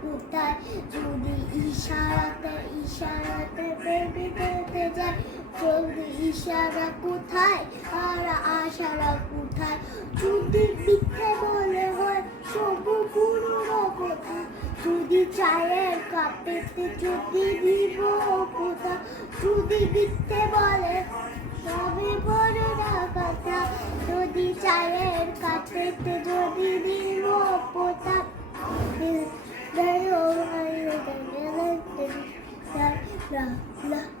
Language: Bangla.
কোথায় যদি ইশারাতে ইশারাতে বেবি বলতে যায় যদি ইশারা কোথায় আর আশারা কোথায় যদি মিথ্যে বলে হয় সবু পুরো কথা যদি চায়ের কাপেতে যদি দিব কোথা যদি মিথ্যে বলে সবই বড় না কথা যদি চায়ের কাপেতে যদি দিব কোথা la la la